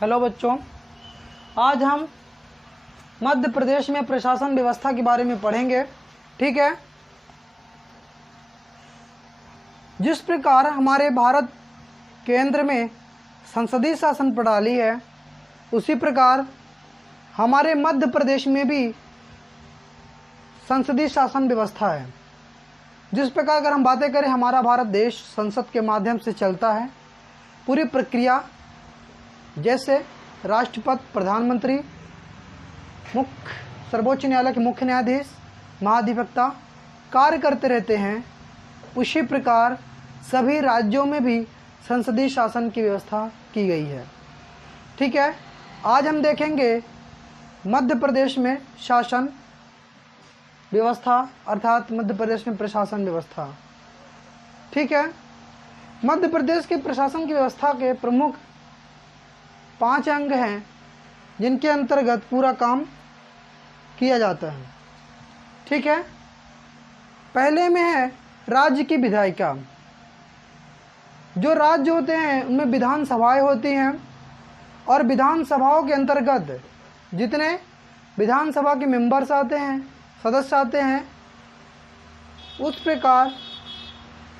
Hello बच्चों, आज हम मध्य प्रदेश में प्रशासन व्यवस्था के बारे में पढ़ेंगे। ठीक है। जिस प्रकार हमारे भारत केंद्र में संसदीय शासन प्रणाली है, उसी प्रकार हमारे मध्य प्रदेश में भी संसदीय शासन व्यवस्था है। जिस प्रकार अगर हम बातें करें, हमारा भारत देश संसद के माध्यम से चलता है। पूरी प्रक्रिया जैसे राष्ट्रपति, प्रधानमंत्री, सर्वोच्च न्यायालय के मुख्य न्यायाधीश, महाधिवक्ता कार्य करते रहते हैं, उसी प्रकार सभी राज्यों में भी संसदीय शासन की व्यवस्था की गई है। ठीक है। आज हम देखेंगे मध्य प्रदेश में शासन व्यवस्था, अर्थात मध्य प्रदेश में प्रशासन व्यवस्था। ठीक है। मध्य प्रदेश के प्रशासन की व्यवस्था के प्रमुख 5 अंग हैं, जिनके अंतर्गत पूरा काम किया जाता है। ठीक है। पहले में है राज्य की विधायिका। जो राज्य होते हैं उनमें विधानसभाएं होती हैं, और विधानसभाओं के अंतर्गत जितने विधानसभा के मेंबर्स आते हैं, सदस्य आते हैं, उस प्रकार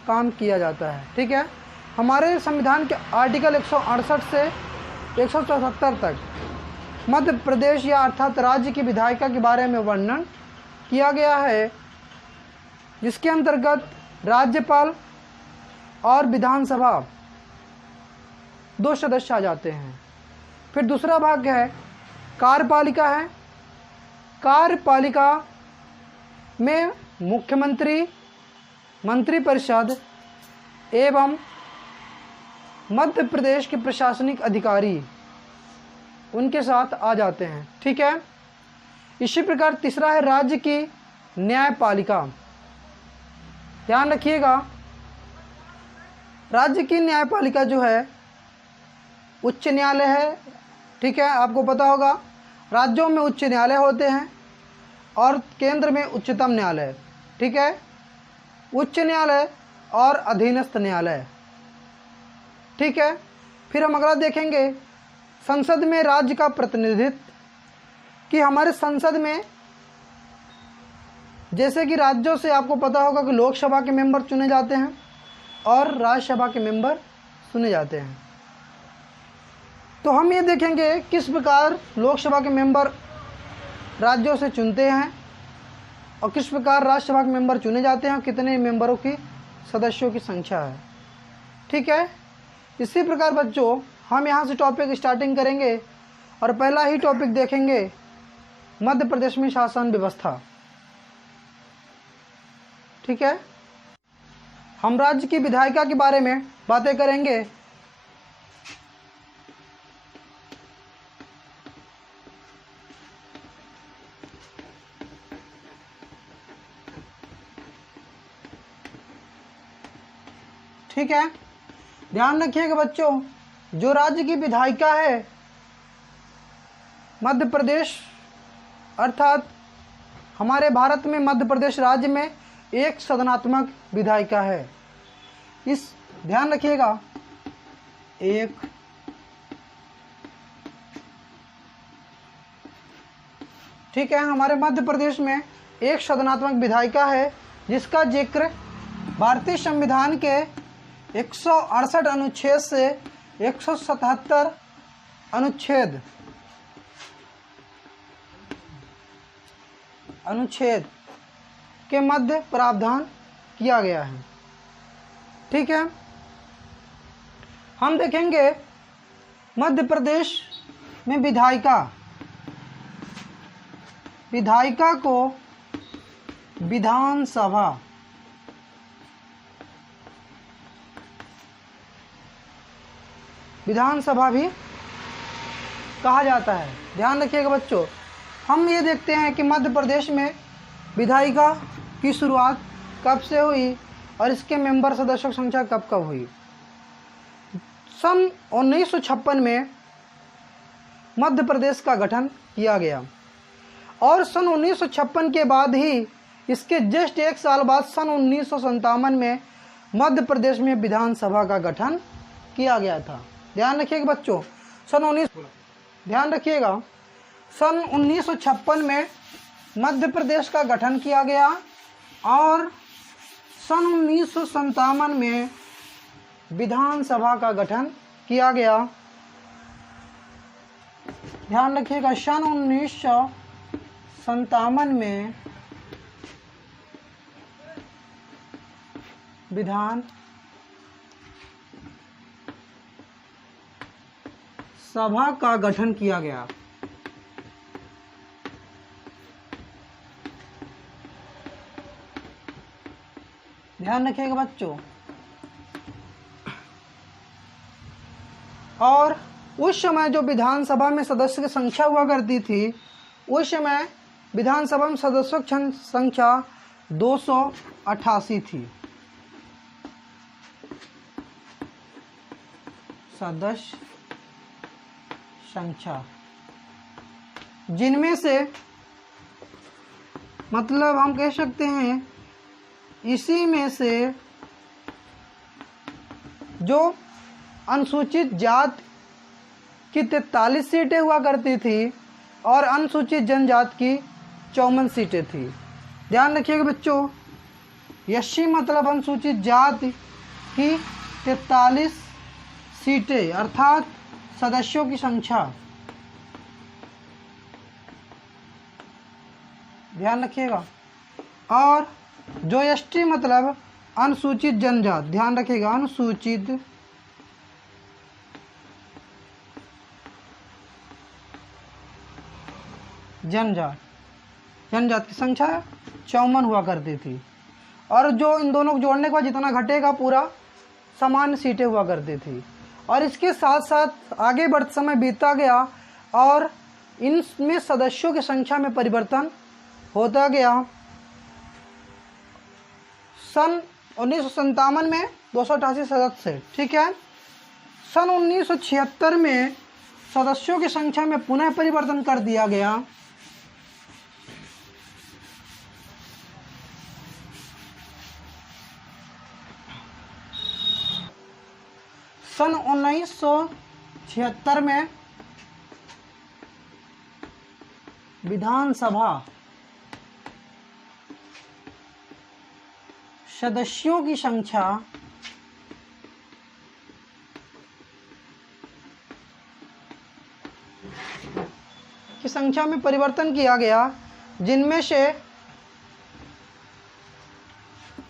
काम किया जाता है। ठीक है। हमारे संविधान के आर्टिकल 168 से 174 तक मध्य प्रदेश या अर्थात राज्य की विधायिका के बारे में वर्णन किया गया है, जिसके अंतर्गत राज्यपाल और विधानसभा 2 सदस्य आ जाते हैं। फिर दूसरा भाग है कार्यपालिका है। कार्यपालिका में मुख्यमंत्री, मंत्रिपरिषद एवं मध्य प्रदेश के प्रशासनिक अधिकारी उनके साथ आ जाते हैं। ठीक है। इसी प्रकार तीसरा है राज्य की न्यायपालिका। ध्यान रखिएगा, राज्य की न्यायपालिका जो है उच्च न्यायालय है। ठीक है। आपको पता होगा राज्यों में उच्च न्यायालय होते हैं और केंद्र में उच्चतम न्यायालय। ठीक है। उच्च न्यायालय और अधीनस्थ न्यायालय। ठीक है। फिर हम अगला देखेंगे संसद में राज्य का प्रतिनिधित्व, कि हमारे संसद में जैसे कि राज्यों से आपको पता होगा कि लोकसभा के मेंबर चुने जाते हैं और राज्यसभा के मेंबर चुने जाते हैं। तो हम ये देखेंगे किस प्रकार लोकसभा के मेंबर राज्यों से चुनते हैं और किस प्रकार राज्यसभा के मेंबर चुने जाते हैं और कितने मेंबरों की सदस्यों की संख्या है। ठीक है। इसी प्रकार बच्चों हम यहाँ से टॉपिक स्टार्टिंग करेंगे और पहला ही टॉपिक देखेंगे मध्य प्रदेश में शासन व्यवस्था। ठीक है। हम राज्य की विधायिका के बारे में बातें करेंगे। ठीक है। ध्यान रखिएगा बच्चों, जो राज्य की विधायिका है मध्य प्रदेश, अर्थात हमारे भारत में मध्य प्रदेश राज्य में एक सदनात्मक विधायिका है। इस ध्यान रखिएगा, एक ठीक है, हमारे मध्य प्रदेश में एक सदनात्मक विधायिका है, जिसका जिक्र भारतीय संविधान के 168 अनुच्छेद से 177 अनुच्छेद के मध्य प्रावधान किया गया है। ठीक है। हम देखेंगे मध्य प्रदेश में विधायिका को विधानसभा भी कहा जाता है। ध्यान रखिएगा बच्चों, हम ये देखते हैं कि मध्य प्रदेश में विधायिका की शुरुआत कब से हुई और इसके मेंबर सदस्यों की संख्या कब कब हुई। सन 1956 में मध्य प्रदेश का गठन किया गया और सन 1956 के बाद ही इसके जस्ट 1 साल बाद सन 1957 में मध्य प्रदेश में विधानसभा का गठन किया गया था। ध्यान रखिएगा बच्चों, सन 19 ध्यान रखिएगा, सन 1956 में मध्य प्रदेश का गठन किया गया और सन 1957 में विधानसभा का गठन किया गया। ध्यान रखिएगा, सन 1957 में विधान सभा का गठन किया गया। ध्यान रखिएगा बच्चों। और उस समय जो विधानसभा में सदस्य की संख्या हुआ करती थी, उस समय विधानसभा में सदस्यों की संख्या 288 थी। सदस्य संख्या, जिनमें से मतलब हम कह सकते हैं इसी में से जो अनुसूचित जात की 43 सीटें हुआ करती थी और अनुसूचित जनजाति की 54 सीटें थी। ध्यान रखिएगा बच्चों, एससी मतलब अनुसूचित जाति की 43 सीटें अर्थात सदस्यों की संख्या। ध्यान रखिएगा। और जो एसटी मतलब अनुसूचित जनजाति, ध्यान रखिएगा, अनुसूचित जनजाति की संख्या 54 हुआ करती थी। और जो इन दोनों को जोड़ने के बाद जितना घटेगा पूरा समान सीटें हुआ करती थी। और इसके साथ साथ आगे बढ़ते समय बीतता गया और इनमें सदस्यों की संख्या में परिवर्तन होता गया। सन 1957 में 288 सदस्य, ठीक है। सन 1976 में सदस्यों की संख्या में पुनः परिवर्तन कर दिया गया। सन 1976 में विधानसभा सदस्यों की संख्या में परिवर्तन किया गया, जिनमें से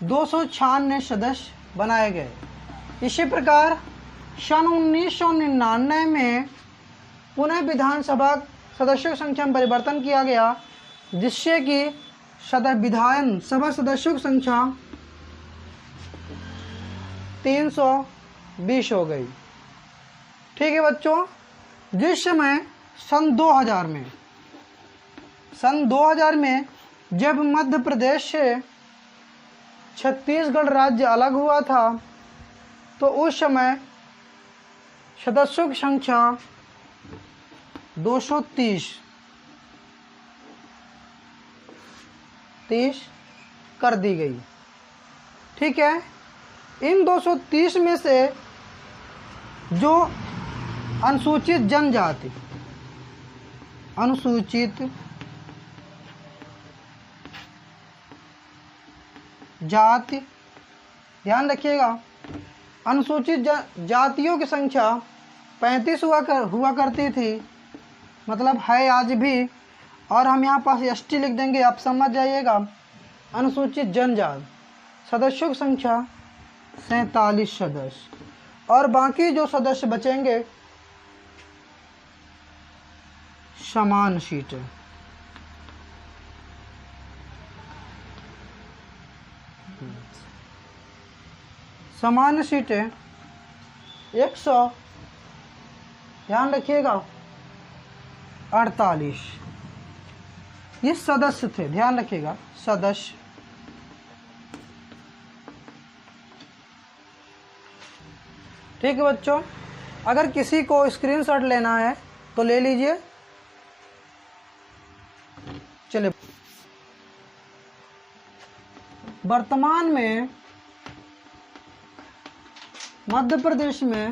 296 सदस्य बनाए गए। इसी प्रकार सन 1999 में पुनः विधानसभा सदस्यों की संख्या में परिवर्तन किया गया, जिससे कि विधान सभा सदस्यों की संख्या 320 हो गई। ठीक है बच्चों। जिस समय सन 2000 में जब मध्य प्रदेश से छत्तीसगढ़ राज्य अलग हुआ था, तो उस समय सदस्यों की संख्या 230 कर दी गई। ठीक है। इन 230 में से जो अनुसूचित जनजाति, अनुसूचित जाति, ध्यान रखिएगा, अनुसूचित जातियों की संख्या 35 हुआ करती थी, मतलब है आज भी। और हम यहाँ पास एसटी लिख देंगे, आप समझ जाइएगा। अनुसूचित जनजाति सदस्यों की संख्या 47 सदस्य, और बाकी जो सदस्य बचेंगे समान सीटें। समान सीटें 100, ध्यान रखिएगा, 48 ये सदस्य थे। ध्यान रखिएगा, सदस्य। ठीक है बच्चों, अगर किसी को स्क्रीनशॉट लेना है तो ले लीजिए। चलिए, वर्तमान में मध्य प्रदेश में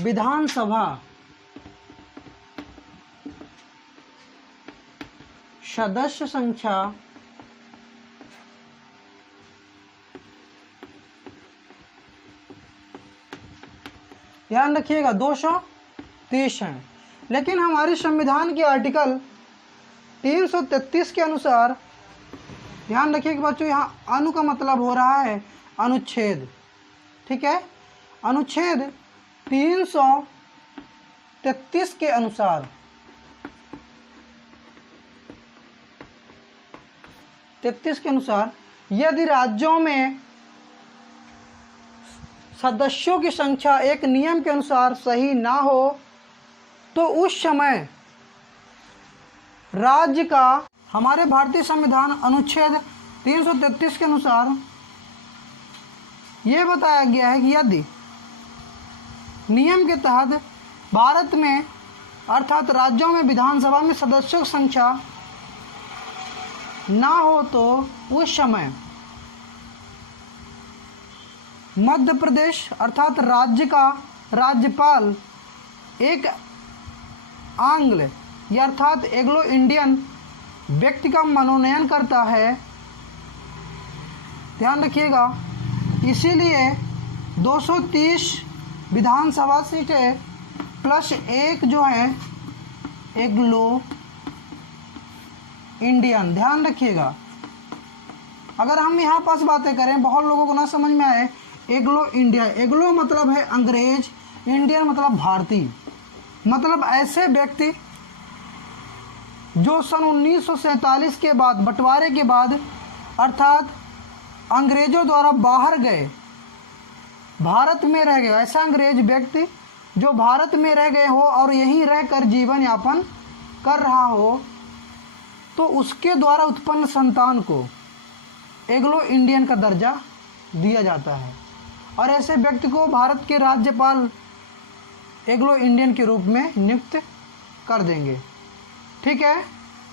विधानसभा सदस्य संख्या ध्यान रखिएगा 230 हैं। लेकिन हमारे संविधान के आर्टिकल 333 के अनुसार, ध्यान रखिए कि बच्चों यहाँ अनु का मतलब हो रहा है अनुच्छेद, ठीक है। अनुच्छेद 333 के अनुसार 33 के अनुसार यदि राज्यों में सदस्यों की संख्या एक नियम के अनुसार सही ना हो तो उस समय राज्य का, हमारे भारतीय संविधान अनुच्छेद 333 के अनुसार यह बताया गया है कि यदि नियम के तहत भारत में अर्थात राज्यों में विधानसभा में सदस्यों की संख्या ना हो तो उस समय मध्य प्रदेश अर्थात राज्य का राज्यपाल एक आंग्ल या अर्थात एंग्लो इंडियन व्यक्ति का मनोनयन करता है। ध्यान रखिएगा, इसीलिए 230 विधानसभा सीटें प्लस एक जो है एंग्लो इंडियन। ध्यान रखिएगा, अगर हम यहाँ पास बातें करें, बहुत लोगों को ना समझ में आए, एंग्लो इंडिया, एंग्लो मतलब है अंग्रेज, इंडियन मतलब भारतीय, मतलब ऐसे व्यक्ति जो सन 1947 के बाद, बंटवारे के बाद अर्थात अंग्रेजों द्वारा बाहर गए, भारत में रह गए, ऐसा अंग्रेज व्यक्ति जो भारत में रह गए हो और यहीं रहकर जीवन यापन कर रहा हो, तो उसके द्वारा उत्पन्न संतान को एंग्लो इंडियन का दर्जा दिया जाता है और ऐसे व्यक्ति को भारत के राज्यपाल एंग्लो इंडियन के रूप में नियुक्त कर देंगे, ठीक है।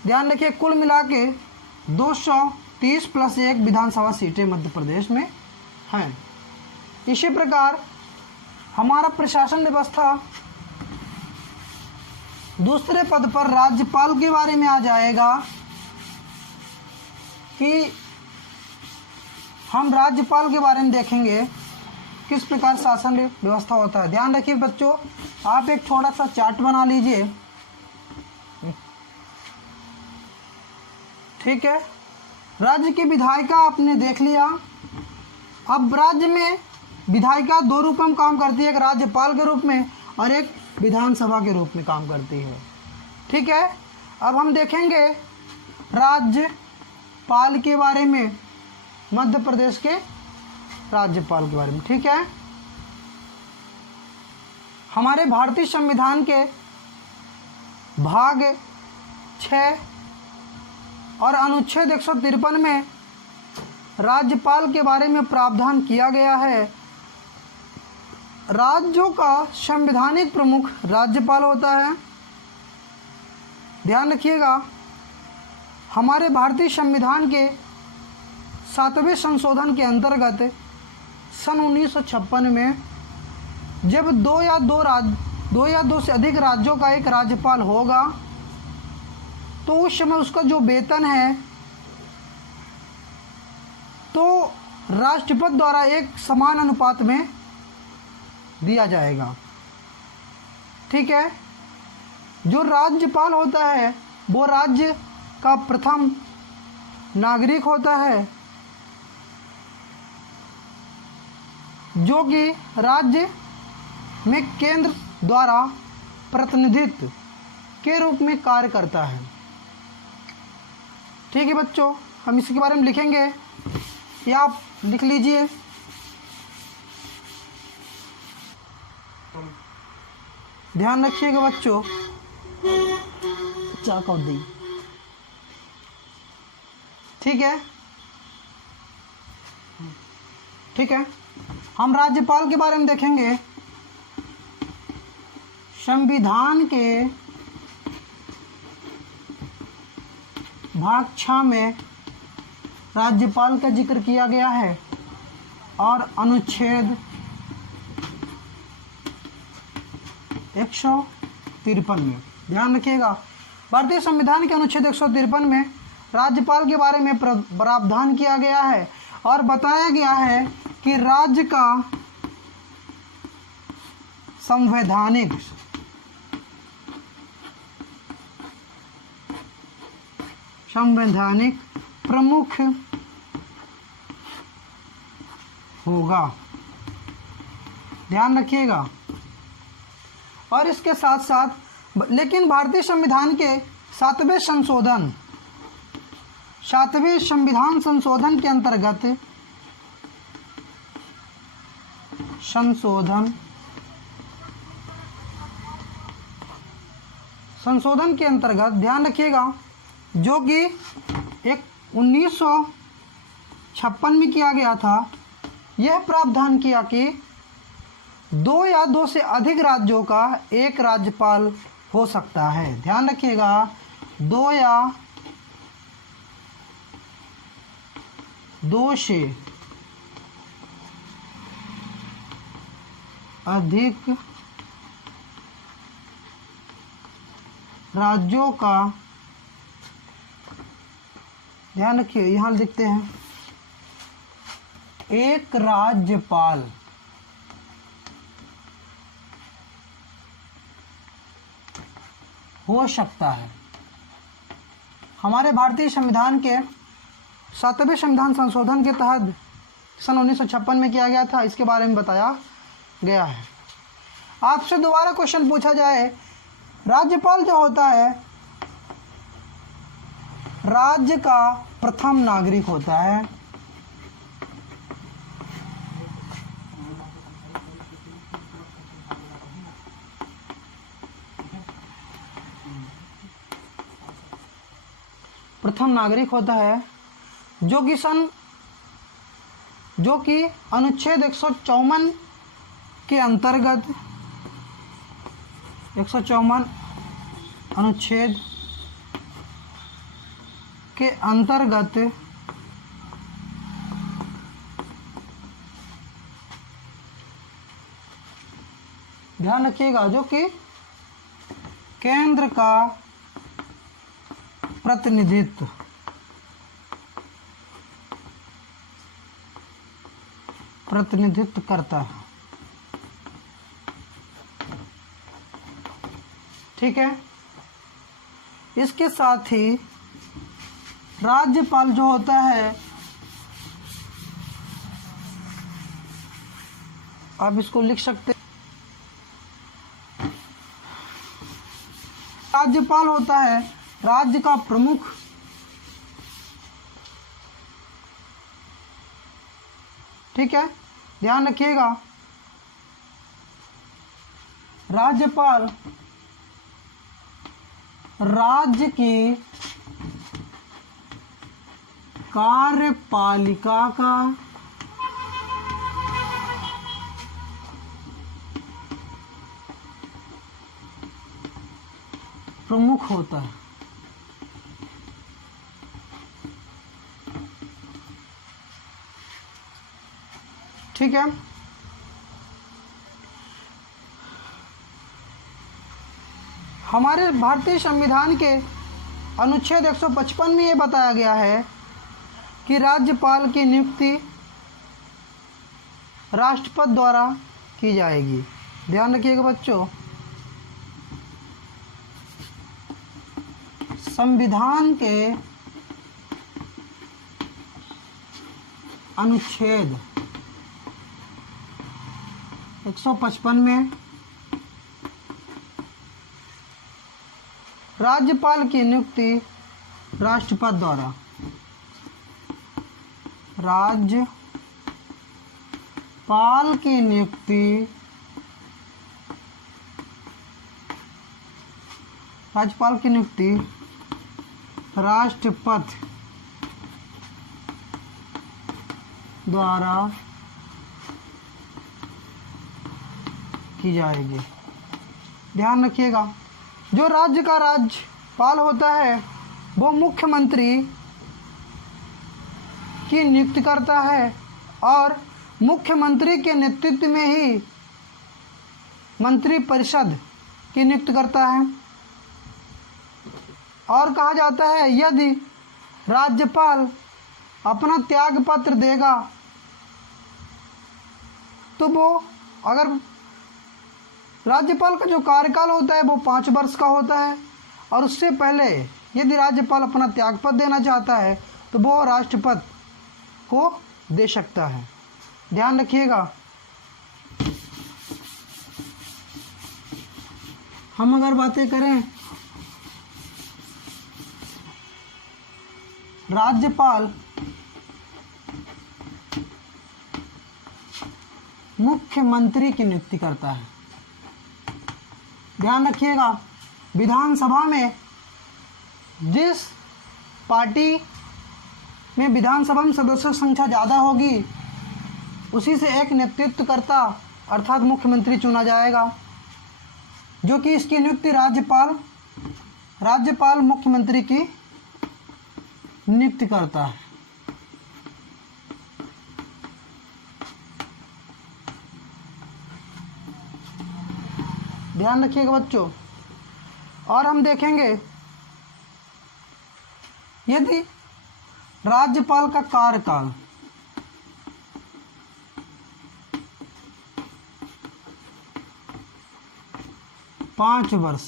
ध्यान रखिए, कुल मिला के 230 प्लस 1 विधानसभा सीटें मध्य प्रदेश में हैं। इसी प्रकार हमारा प्रशासन व्यवस्था दूसरे पद पर राज्यपाल के बारे में आ जाएगा कि हम राज्यपाल के बारे में देखेंगे किस प्रकार शासन व्यवस्था होता है। ध्यान रखिए बच्चों, आप एक थोड़ा सा चार्ट बना लीजिए, ठीक है। राज्य की विधायिका आपने देख लिया। अब राज्य में विधायिका दो रूप में काम करती है, एक राज्यपाल के रूप में और एक विधानसभा के रूप में काम करती है, ठीक है। अब हम देखेंगे राज्यपाल के बारे में, मध्य प्रदेश के राज्यपाल के बारे में, ठीक है। हमारे भारतीय संविधान के भाग 6 और अनुच्छेद 153 में राज्यपाल के बारे में प्रावधान किया गया है। राज्यों का संवैधानिक प्रमुख राज्यपाल होता है। ध्यान रखिएगा, हमारे भारतीय संविधान के 7वें संशोधन के अंतर्गत सन 1956 में जब दो या दो से अधिक राज्यों का एक राज्यपाल होगा तो उस समय उसका जो वेतन है तो राष्ट्रपति द्वारा एक समान अनुपात में दिया जाएगा, ठीक है। जो राज्यपाल होता है वो राज्य का प्रथम नागरिक होता है जो कि राज्य में केंद्र द्वारा प्रतिनिधित्व के रूप में कार्य करता है, ठीक है बच्चों। हम इसके बारे में लिखेंगे, या आप लिख लीजिए। ध्यान रखिएगा बच्चों, चाकू दी, ठीक है, ठीक है। हम राज्यपाल के बारे में देखेंगे। संविधान के भाग 6 में राज्यपाल का जिक्र किया गया है और अनुच्छेद 153 में, ध्यान रखिएगा, भारतीय संविधान के अनुच्छेद 153 में राज्यपाल के बारे में प्रावधान किया गया है और बताया गया है कि राज्य का संवैधानिक प्रमुख होगा। ध्यान रखिएगा। और इसके साथ साथ लेकिन भारतीय संविधान के 7वें संविधान संशोधन के अंतर्गत ध्यान रखिएगा, जो कि एक 1956 में किया गया था, यह प्रावधान किया कि 2 या 2 से अधिक राज्यों का एक राज्यपाल हो सकता है। ध्यान रखिएगा, 2 या 2 से अधिक राज्यों का, ध्यान रखिए यहाँ लिखते हैं, एक राज्यपाल हो सकता है। हमारे भारतीय संविधान के 7वें संविधान संशोधन के तहत सन 1956 में किया गया था, इसके बारे में बताया गया है। आपसे दोबारा क्वेश्चन पूछा जाए, राज्यपाल जो होता है राज्य का प्रथम नागरिक होता है। प्रथम नागरिक होता है जो कि अनुच्छेद 154 के अंतर्गत 154 अनुच्छेद के अंतर्गत ध्यान रखिएगा, जो कि केंद्र का प्रतिनिधित्व करता है। ठीक है। इसके साथ ही राज्यपाल जो होता है, आप इसको लिख सकते हैं, राज्यपाल होता है राज्य का प्रमुख। ठीक है, ध्यान रखिएगा, राज्यपाल राज्य की कार्यपालिका का प्रमुख होता है। ठीक है। हमारे भारतीय संविधान के अनुच्छेद 155 में ये बताया गया है कि राज्यपाल की नियुक्ति राष्ट्रपति द्वारा की जाएगी। ध्यान रखिएगा बच्चों, संविधान के अनुच्छेद 155 में राज्यपाल की नियुक्ति राष्ट्रपति द्वारा, राज्यपाल की नियुक्ति राष्ट्रपति द्वारा की जाएगी। ध्यान रखिएगा, जो राज्य का राज्यपाल होता है वो मुख्यमंत्री की नियुक्ति करता है और मुख्यमंत्री के नेतृत्व में ही मंत्रिपरिषद की नियुक्ति करता है। और कहा जाता है यदि राज्यपाल अपना त्याग पत्र देगा तो वो, अगर राज्यपाल का जो कार्यकाल होता है वो 5 वर्ष का होता है, और उससे पहले यदि राज्यपाल अपना त्यागपत्र देना चाहता है तो वो राष्ट्रपति को दे सकता है। ध्यान रखिएगा। हम अगर बातें करें राज्यपाल मुख्यमंत्री की नियुक्ति करता है। ध्यान रखिएगा, विधानसभा में जिस पार्टी में विधानसभा में सदस्यों की संख्या ज़्यादा होगी उसी से एक नेतृत्वकर्ता अर्थात मुख्यमंत्री चुना जाएगा, जो कि इसकी नियुक्ति राज्यपाल मुख्यमंत्री की नियुक्ति करता है। ध्यान रखिएगा बच्चों। और हम देखेंगे यदि राज्यपाल का कार्यकाल 5 वर्ष,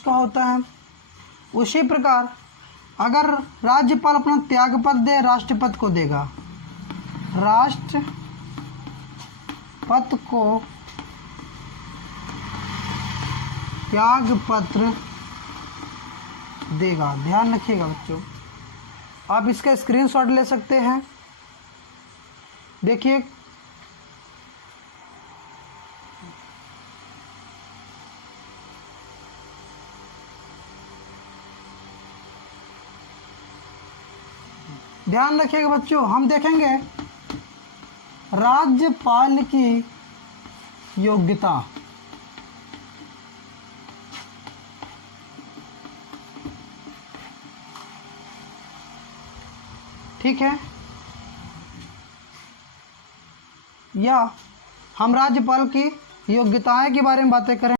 का होता है, उसी प्रकार अगर राज्यपाल अपना त्यागपत्र दे राष्ट्रपति को देगा, राष्ट्रपति को त्यागपत्र देगा। ध्यान रखिएगा बच्चों, आप इसका स्क्रीनशॉट ले सकते हैं। देखिए ध्यान रखिएगा बच्चों, हम देखेंगे राज्यपाल की योग्यता। ठीक है, या हम राज्यपाल की योग्यताएं के बारे में बातें करें।